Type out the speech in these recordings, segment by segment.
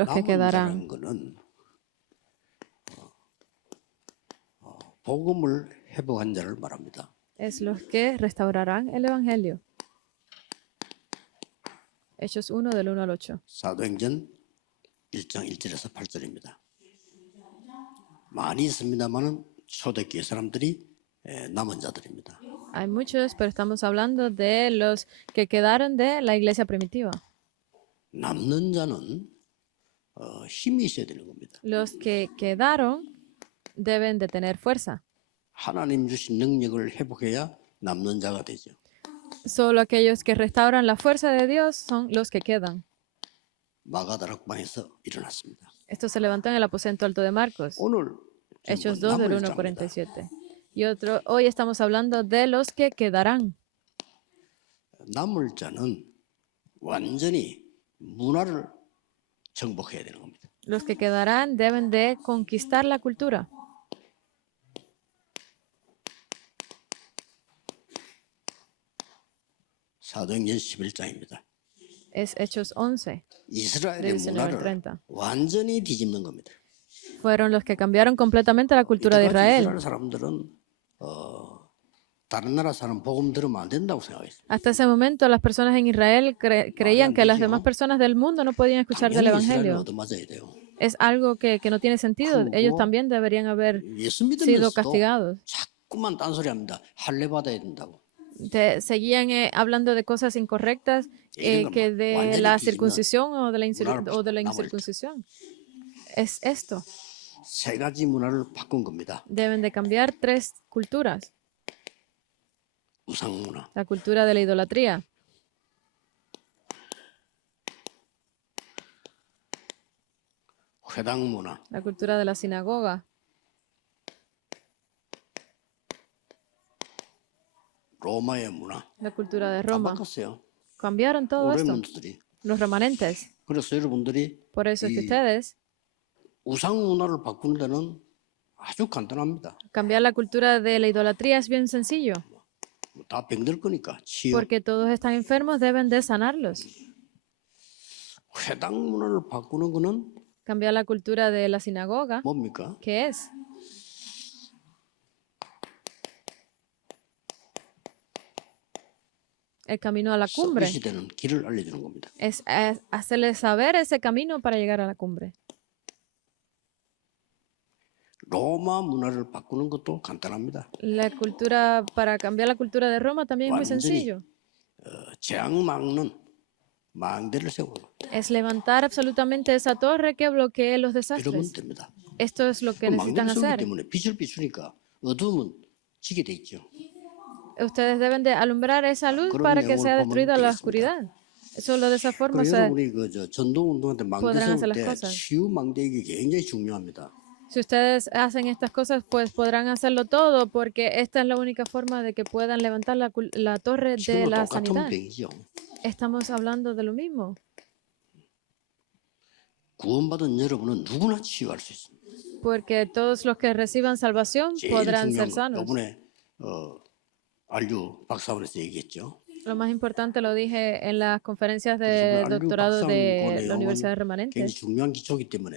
los que 남은 quedarán. 자라는 거는 복음을 회복한 자를 말합니다. Es los que restaurarán el Evangelio. Hechos 1 del 1 al 8. 사도행전 1장 1절에서 8절입니다. 많이 있습니다만은 초대교회 사람들이 남은 자들입니다. Hay muchos, pero estamos hablando de los que quedaron de la iglesia primitiva. 남는 자는 힘이 있어야 되는 겁니다. Los que quedaron deben de tener fuerza. 하나님 주신 능력을 회복해야 남는 자가 되죠. Solo aquellos que restauran la fuerza de Dios son los que quedan. 마가다락방에서 일어났습니다. Esto se levantó en el aposento alto de Marcos, 오늘 Hechos 2 del 남을 1 al 자입니다. 47. Y otro, hoy estamos hablando de los que quedarán. 남을 자는 완전히 문화를 정복해야 되는 겁니다. Los que quedarán deben de conquistar la cultura. 사도행전 11장입니다. Es Hechos 11. 이스라엘의 19 al 문화를 30. 완전히 뒤집는 겁니다. Fueron los que cambiaron completamente la cultura de 이때까지 Israel. 이스라엘 사람들은 다른 나라 사람 복음 들으면 안 된다고 생각했어요. Hasta ese momento, las personas en Israel creían que las demás personas del mundo no podían escuchar del 당연히 이스라엘을 Evangelio. 얻어맞아야 돼요. Es algo que no tiene sentido. Ellos también deberían haber 예수 sido 믿으면서도 castigados. 자꾸만 딴소리합니다. 할례 받아야 된다고. Seguían hablando de cosas incorrectas, que de la circuncisión o de la incircuncisión. Es esto. 세 가지 문화를 바꾼 겁니다. Deben de cambiar 3 culturas. 우상 문화, La cultura de la idolatría, 회당 문화, la cultura de la sinagoga, 로마의 문화 la cultura de 다 Roma. 바꿨어요. Cambiaron todo esto. 오레몬트들이. Los remanentes. 그래서 여러분들이 Por eso es que 이 ustedes 우상 문화를 바꾸는 데는 아주 간단합니다. cambiar la cultura de la idolatría es bien sencillo, 다 병들 거니까 치유. porque todos están enfermos, deben de sanarlos. 회당 문화를 바꾸는 거는 Cambiar la cultura de la sinagoga, 뭡니까? ¿qué es? El camino a la cumbre. 서비스되는 길을 알려주는 겁니다. Es hacerles saber ese camino para llegar a la cumbre. 로마 문화를 바꾸는 것도 간단합니다. La cultura, para cambiar la cultura de Roma también es muy 완전히 sencillo. 재앙 막는 망대를 세우는 거. Es levantar absolutamente esa torre que bloquee los 이러면 desastres. 됩니다. Esto es lo que 그 necesitan 망대를 세우기 hacer. 때문에 빛을 비추니까 어두움은 지게 돼 있죠. Ustedes deben de alumbrar esa luz 그런 para que 내용을 sea 보면 destruida la 되겠습니다. oscuridad. Solo de esa forma 그리고 se, 여러분이 그 전동 운동한테 망대 podrán hacer 세울 las 때 cosas. 치유 망대 이게 굉장히 중요합니다. si ustedes hacen estas cosas, pues podrán hacerlo todo, porque esta es la única forma de que puedan levantar la torre de 지금도 la 똑같은 sanidad. 병이죠. Estamos hablando de lo mismo. 구원받은 여러분은 누구나 치유할 수 있습니다. Porque todos los que reciban salvación 제일 podrán ser 중요한 건 sanos. 이번에 안류 박사원에서 얘기했죠. Lo más importante lo dije en las conferencias de 그래서 doctorado de la Universidad de 굉장히 Remanentes. 중요한 기초이기 때문에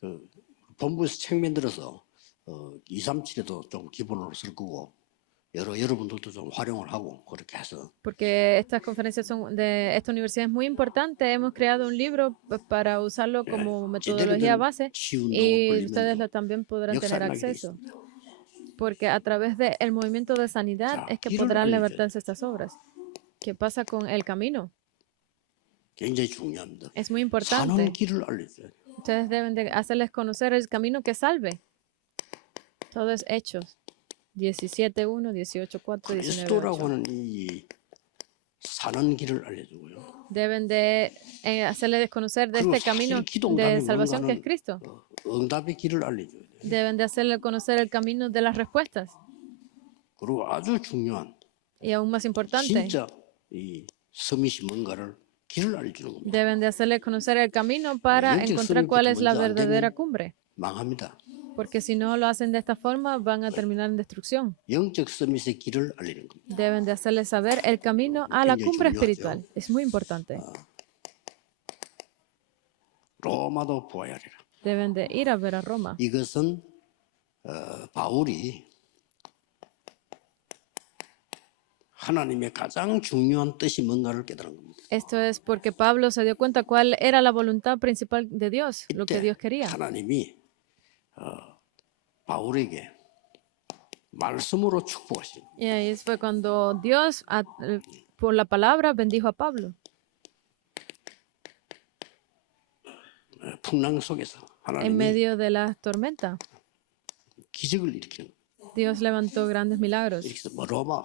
그 본부에서 책 만들어서 237에도 좀 기본으로 쓸 거고 여러분들도 좀 활용을 하고 그렇게 해서 Porque estas conferencias son de esta universidad es muy importante. Hemos creado un libro para usarlo como metodología base y ustedes también podrán tener acceso. Porque a través del movimiento de sanidad es que podrán levantarse estas obras. ¿Qué pasa con el camino? 굉장히 중요합니다. Es muy 사는 importante. 길을 알려줘야 돼요. Ustedes deben de hacerles conocer el camino que salve. Todo es Hechos. 17.1, 18.4, 19.8. 그리스도라고 하는 이 사는 길을 알려주고요. Deben de hacerles conocer de este camino de salvación que es Cristo. 응답의 길을 알려줘야 돼요. Deben de hacerle conocer el camino de las respuestas. 그리고 아주 중요한 Y aún más importante, 진짜 이 서밋이 뭔가를 길을 알려주는 겁니다. deben de hacerle conocer el camino para encontrar cuál es la verdadera cumbre. 망합니다. Porque si no lo hacen de esta forma, van a terminar en destrucción. 영적 서밋의 길을 알리는 겁니다. Deben de hacerles saber el camino a la cumbre espiritual. Es muy importante. 로마도 보아야 하리라. Deben de ir a ver a Roma. 이것은 바울이 하나님의 가장 중요한 뜻이 뭔가를 깨달은 겁니다. Esto es porque Pablo se dio cuenta cuál era la voluntad principal de Dios, lo que 이때 Dios quería. 하나님이 바울에게 말씀으로 축복하신 Y ahí fue cuando Dios, por la palabra, bendijo a Pablo. 풍랑 속에서 En 하나님이 medio de la tormenta, 기적을 일으키는 거예요. Dios levantó grandes milagros. 이렇게 해서 뭐 로마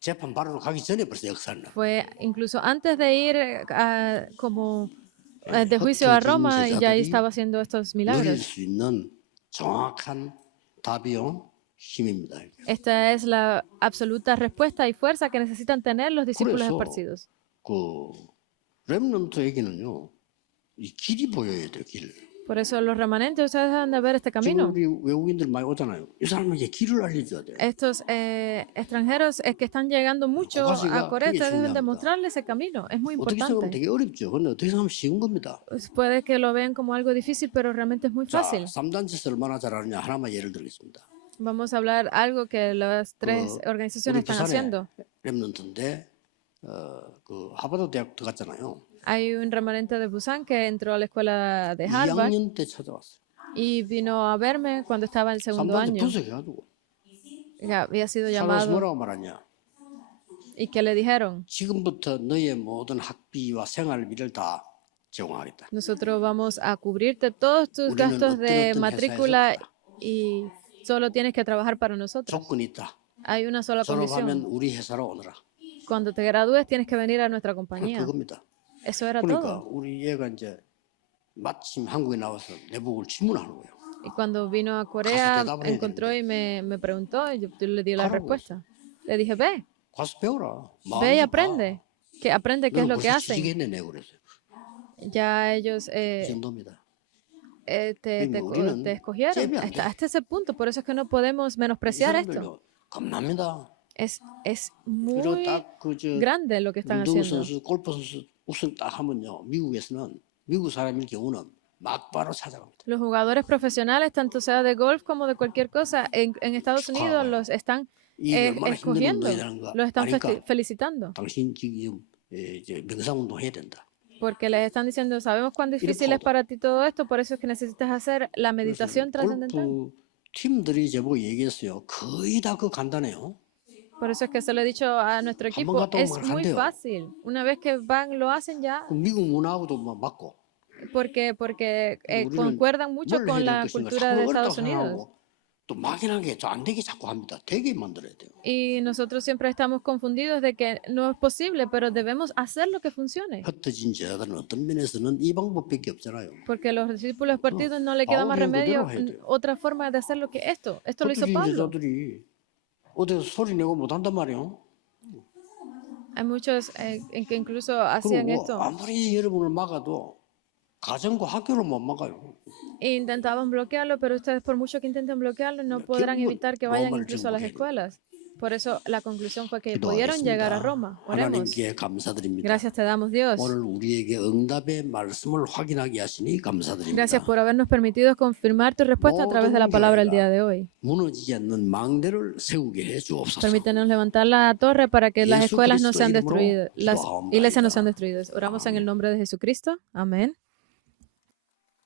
재판 바로 가기 전에 벌써 역사를 나. Fue incluso antes de ir de juicio a Roma y ya ahí estaba haciendo estos 누릴 milagros. 수 있는 정확한 답이요 힘입니다. Esta es la absoluta respuesta y fuerza que necesitan tener los discípulos 그래서 esparcidos. 그 렘넌트에게는요 이 길이 보여야 돼요 길. Por eso los remanentes, ustedes deben de ver este 지금 camino. 우리 외국인들 많이 오잖아요. 이 사람에게 길을 알려줘야 돼요. Estos extranjeros que están llegando mucho a Corea, 그게 ustedes deben 중요합니다. demostrarles ese camino. Es muy 어떻게 생각하면 importante. 되게 어렵죠. 근데 어떻게 생각하면 쉬운 겁니다. Pues puede que lo vean como algo difícil, pero realmente es muy 자, fácil. 3단체에서 얼마나 잘하느냐 하나만 예를 들겠습니다. Vamos a hablar algo que las tres organizaciones 우리 están 부산에 haciendo. 렘넌트인데 그 하버드 대학 들어갔잖아요. Hay un remanente de Busan que entró a la escuela de Harvard 2학년 때 찾아왔어요. y vino a verme cuando estaba en el segundo 3단체 año. 분석해가지고 Ya había sido 하면서 llamado 뭐라고 말하냐. y que le dijeron, 지금부터 너의 모든 학비와 생활비를 다 제공하겠다. nosotros vamos a cubrirte todos tus 우리는 gastos de 어떤 matrícula 회사에서 y solo tienes que trabajar para nosotros. 조건이 있다. Hay una sola 졸업하면 condición. 우리 회사로 오너라. Cuando te gradúes tienes que venir a nuestra compañía. 그겁니다. Eso era 그러니까 todo. 우리 얘가 이제 마침 한국에 나와서 내복을 질문하는 거예요. Y cuando vino a Corea, 대답을 해야 encontró y me preguntó y yo le di la 가라고 respuesta. Le dije, ve, 가서 배워라. ve y 마음이 aprende. Que aprende qué es 너는 lo que 벌써 hacen. 지지겠네 내고 그랬어요. Ya ellos 그 정도입니다. te escogieron. 잼이 안 돼. Hasta ese punto. Por eso es que no podemos 이 menospreciar esto. 사람들요 겁납니다. Es 그리고 muy 딱그저 grande lo que están 운동 haciendo. 선수, 골프 선수 우승 딱 하면요. 미국에서는 미국 사람일 경우는 막바로 찾아갑니다. Los jugadores profesionales, tanto sea de golf como de cualquier cosa, en Estados Unidos los están 이 얼마나 힘든 escogiendo, 운동이라는 거 los están 아니까 felicitando. 당신 지금 이제 명상 운동 해야 된다. Porque les están diciendo, sabemos cuán difícil es para ti todo esto, por eso es que necesitas hacer la meditación trascendental. 골프 팀들이 저보고 얘기했어요. 거의 다 그 간단해요. Por eso es que se lo he dicho a nuestro 한번 equipo, 갔다 es 오면 muy 간대요. fácil. Una vez que van, lo hacen ya, 그 미국 문화하고도 맞고. porque 우리는 concuerdan mucho 뭘 con 해야 될 la 것인가 cultura de 자꾸 어렵다고 Estados Unidos. 생각하고 또 막연하게 안 되게 자꾸 합니다. 되게 만들어야 돼요. Y nosotros siempre estamos confundidos de que no es posible, pero debemos hacer lo que funcione. 흩어진 제자들은 어떤 면에서는 이 방법밖에 없잖아요. Porque a los discípulos partidos no le queda más Pablo remedio, 그대로 해야 돼요. otra forma de hacer lo que esto. Esto lo hizo 흩어진 Pablo. 제자들이 어디서 소리 내고 못한단 말이에요. Hay muchos en que incluso hacían 그리고 esto. 아무리 여러분을 막아도 가정과 학교를 못 막아요. E intentaban bloquearlo, pero ustedes por mucho que intenten bloquearlo, no podrán evitar que vayan incluso a las escuelas. Por eso la conclusión fue que pudieron llegar a Roma. Oremos. 하나님께 감사드립니다. Gracias te damos, Dios. 오늘 우리에게 응답의 말씀을 확인하게 하시니 감사드립니다. Gracias por habernos permitido confirmar tu respuesta a través de la palabra el día de hoy. 무너지지 않는 망대를 세우게 해 주옵소서. Permítenos levantar la torre para que las escuelas no sean Jesucristo destruidas, las 이름으로 iglesias no 기도하옵나이다. sean destruidas. Oramos en el nombre de Jesucristo. Amén.